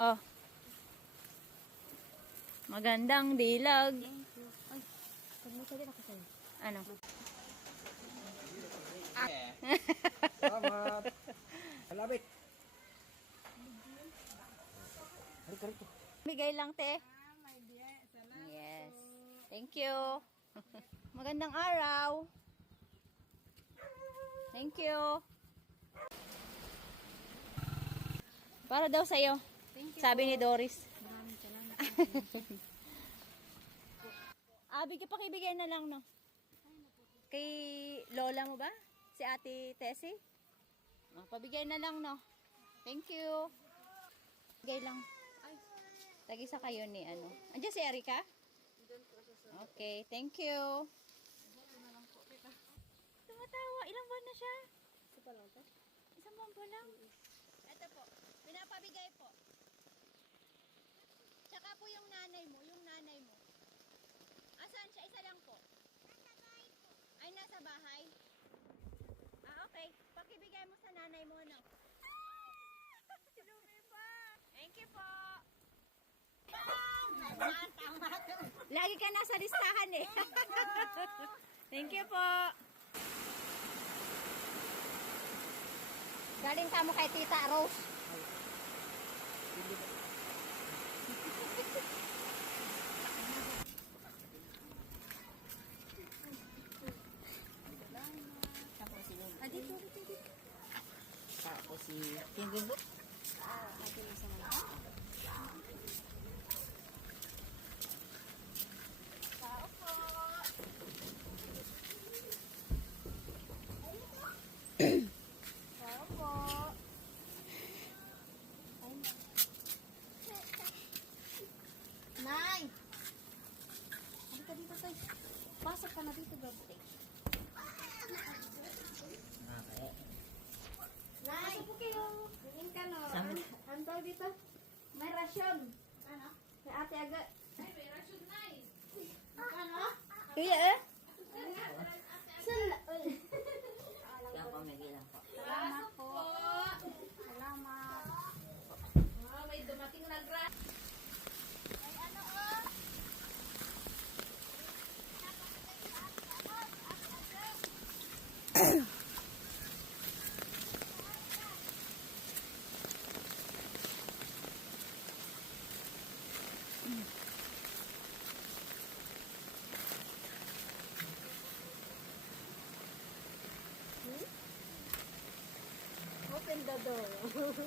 Oh. Magandang dilag. Thank you. Ay, pagmusa din ako sa'yo. Ano? Salamat. Salabit. Harik to. Bigay lang, te. Yes. Thank you. Magandang araw. Thank you. Para daw sa'yo. Thank you. Sabi ni Doris. Maraming salamat. Pakibigay na lang, no? Kay lola mo ba? Si Ate Tessie? Oh, pabigay na lang, no? Thank you. Bigay lang. Ay, Tag-isa kayo ni ano. Andiyan si Erika? Okay, thank you. Tumatawa. Ilang buwan na siya? isa pa lang to. Isang buwan pa lang. Ito po. Pinapabigay po. Tsaka po yung nanay mo. Asan siya? Isa lang po. Nasa bahay po. Ay, nasa bahay? Ah, okay. Pakibigay mo sa nanay mo, no? Silumi pa. Thank you po. Lagi ka nasa listahan eh. Thank you po. Galing ka mo kay Tita Rose. Dito. Tapos si Tinggugo. Atin isa naman. Tao po. Tao po. Nay! Halika dito, tay. Pasok ka na dito, Gabi. Okay. Nay! Pasok po kayo. Tingin ka, no? Ano tawag dito? May rasyon. Ano? May ate aga. Ay, may rasyon, Nay. Ano? Kuya eh? Yan po, may gilang po. Salamat po. Salamat. May dumating na grass. Ay, ano oh? Open the door.